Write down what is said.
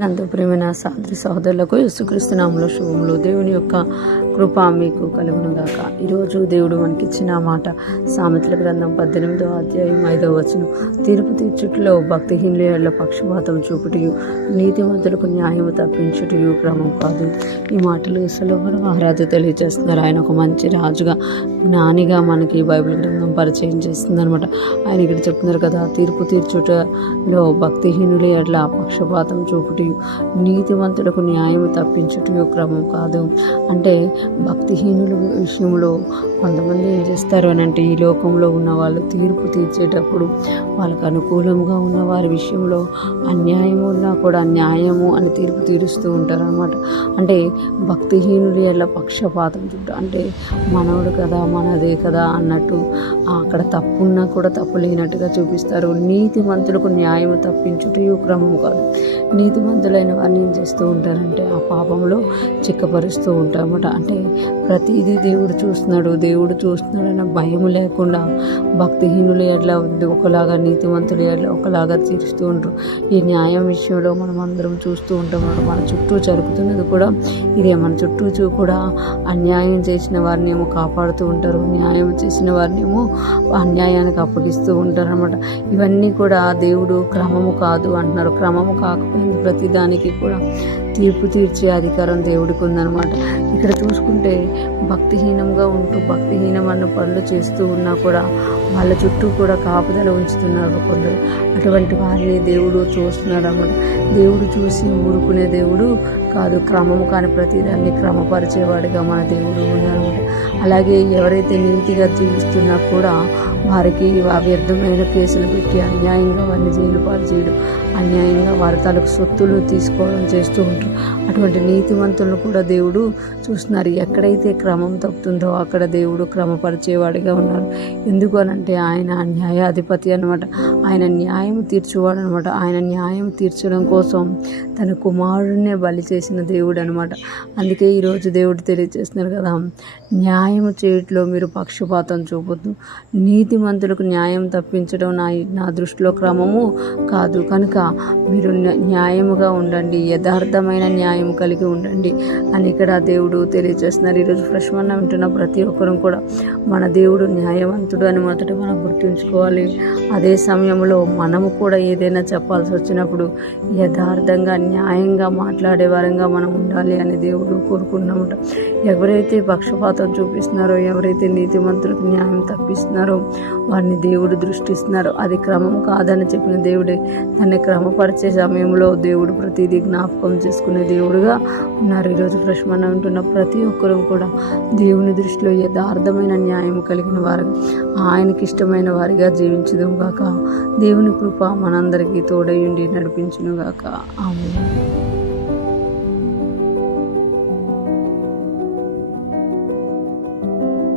నందు ప్రేమైన సహోదరి సహోదరులకు యేసుక్రీస్తు నామములో శుభములు. దేవుని యొక్క కృప మీకు కలుగును గాక. ఈరోజు దేవుడు మనకిచ్చిన మాట సామెతల గ్రంథం 18వ అధ్యాయం 5వ వచనం. తీర్పు తీర్చుటలో భక్తిహీనుల ఎడల పక్షపాతం చూపుటయు నీతిమంతులకు న్యాయము తప్పించుటయు క్రమం కాదు. ఈ మాటలు సులభంగా మహారాజు తెలియజేస్తున్నారు. ఆయన ఒక మంచి రాజుగా, జ్ఞానిగా మనకి బైబిల్ గ్రంథం పరిచయం చేస్తుంది అనమాట. ఆయన ఇక్కడ చెప్తున్నారు కదా, తీర్పు తీర్చుటలో భక్తిహీనుల ఎడల పక్షపాతం చూపుటయు నీతిమంతులకు న్యాయము తప్పించుటయు క్రమం కాదు. అంటే భక్తిహీనుల విషయంలో కొంతమంది ఏం చేస్తారు అని అంటే, ఈ లోకంలో ఉన్న వాళ్ళు తీర్పు తీర్చేటప్పుడు వాళ్ళకు అనుకూలంగా ఉన్న వారి విషయంలో అన్యాయం ఉన్నా కూడా న్యాయము అని తీర్పు తీరుస్తూ ఉంటారు అన్నమాట. అంటే భక్తిహీనులు ఎలా పక్షపాతం చూడటం, అంటే మనవడు కదా మనదే కదా అన్నట్టు అక్కడ తప్పున్నా కూడా తప్పు లేనట్టుగా చూపిస్తారు. నీతిమంతులకు న్యాయం తప్పించుటయు క్రమం కాదు. నీతిమంతులైన వారిని ఏం చేస్తూ ఉంటారంటే ఆ పాపంలో చిక్కపరుస్తూ ఉంటారన్నమాట. అంటే ప్రతిదీ దేవుడు చూస్తున్నాడు అన్న భయం లేకుండా భక్తిహీనులు ఎట్లా ఒకలాగా, నీతిమంతులు ఎట్లా ఒకలాగా తీరుస్తూ ఉంటారు. ఈ న్యాయం విషయంలో మనం అందరం చూస్తూ ఉంటాం. మన చుట్టూ జరుగుతున్నది కూడా ఇదే. మన చుట్టూ కూడా అన్యాయం చేసిన వారిని ఏమో కాపాడుతూ ఉంటారు, న్యాయం చేసిన వారిని ఏమో అన్యాయానికి అప్పగిస్తూ ఉంటారు అనమాట. ఇవన్నీ కూడా దేవుడు క్రమము కాదు అంటున్నారు. క్రమము కాకపోయింది ప్రతి దానికి కూడా తీర్పు తీర్చే అధికారం దేవుడికి ఉందన్నమాట. ఇక్కడ చూసుకుంటే భక్తిహీనంగా ఉంటూ భక్తిహీనమైన పనులు చేస్తూ ఉన్నా కూడా వాళ్ళ చుట్టూ కూడా కాపుదల ఉంచుతున్నారు కొందరు. అటువంటి వారిని దేవుడు చూస్తున్నాడు అన్నమాట. దేవుడు చూసి ఊరుకునే దేవుడు కాదు, క్రమము కాని ప్రతిదాన్ని క్రమపరిచేవాడిగా మన దేవుడు ఉన్నారన్నమాట. అలాగే ఎవరైతే నీతిగా జీవిస్తున్నా కూడా వారికి వ్యర్థమైన కేసులు పెట్టి అన్యాయంగా వారిని జైలు పాలు చేయడం, అన్యాయంగా వారి తాలూకు సొత్తులు తీసుకోవడం చేస్తూ ఉంటారు. అటువంటి నీతివంతులను కూడా దేవుడు చూస్తున్నారు. ఎక్కడైతే క్రమం తప్పుతుందో అక్కడ దేవుడు క్రమపరిచేవాడిగా ఉన్నారు. ఎందుకు అనంటే ఆయన న్యాయాధిపతి అనమాట. ఆయన న్యాయం తీర్చేవాడు అనమాట. ఆయన న్యాయం తీర్చడం కోసం తన కుమారుడినే బలి చేసిన దేవుడు అనమాట. అందుకే ఈరోజు దేవుడు తెలియజేస్తున్నారు కదా, న్యాయం చేయట్లో మీరు పక్షపాతం చూపొద్దు. నీతిమంతులకు న్యాయం తప్పించడం నా దృష్టిలో క్రమము కాదు. కనుక మీరు న్యాయముగా ఉండండి, యథార్థమైన న్యాయం కలిగి ఉండండి అని ఇక్కడ దేవుడు తెలియజేస్తున్నారు. ఈరోజు ఫ్రెష్ మన్నా వింటున్న ప్రతి ఒక్కరూ కూడా మన దేవుడు న్యాయవంతుడు అని మొదట మనం గుర్తుంచుకోవాలి. అదే సమయంలో మనము కూడా ఏదైనా చెప్పాల్సి వచ్చినప్పుడు యథార్థంగా న్యాయంగా మాట్లాడే వారంగా మనం ఉండాలి అని దేవుడు కోరుకున్నమాట. ఎవరైతే పక్షపాతం చూపిస్తున్నారో, ఎవరైతే నీతిమంతులకు న్యాయం తప్పిస్తున్నారో వారిని దేవుడు దృష్టిస్తున్నారో అది క్రమం కాదని చెప్పిన దేవుడే దాన్ని క్రమపరిచే సమయంలో దేవుడు ప్రతిదీ జ్ఞాపకం చేసుకునే దేవుడుగా ఉన్నారు. ఈరోజు ఫ్రెష్ మన్నా ఉంటున్న ప్రతి ఒక్కరూ కూడా దేవుని దృష్టిలో యథార్థమైన న్యాయం కలిగిన వారు, ఆయనకి ఇష్టమైన వారిగా జీవించుదుము గాక. దేవుని కృప మనందరికీ తోడయుండి నడిపించును గాక. ఆమేన్.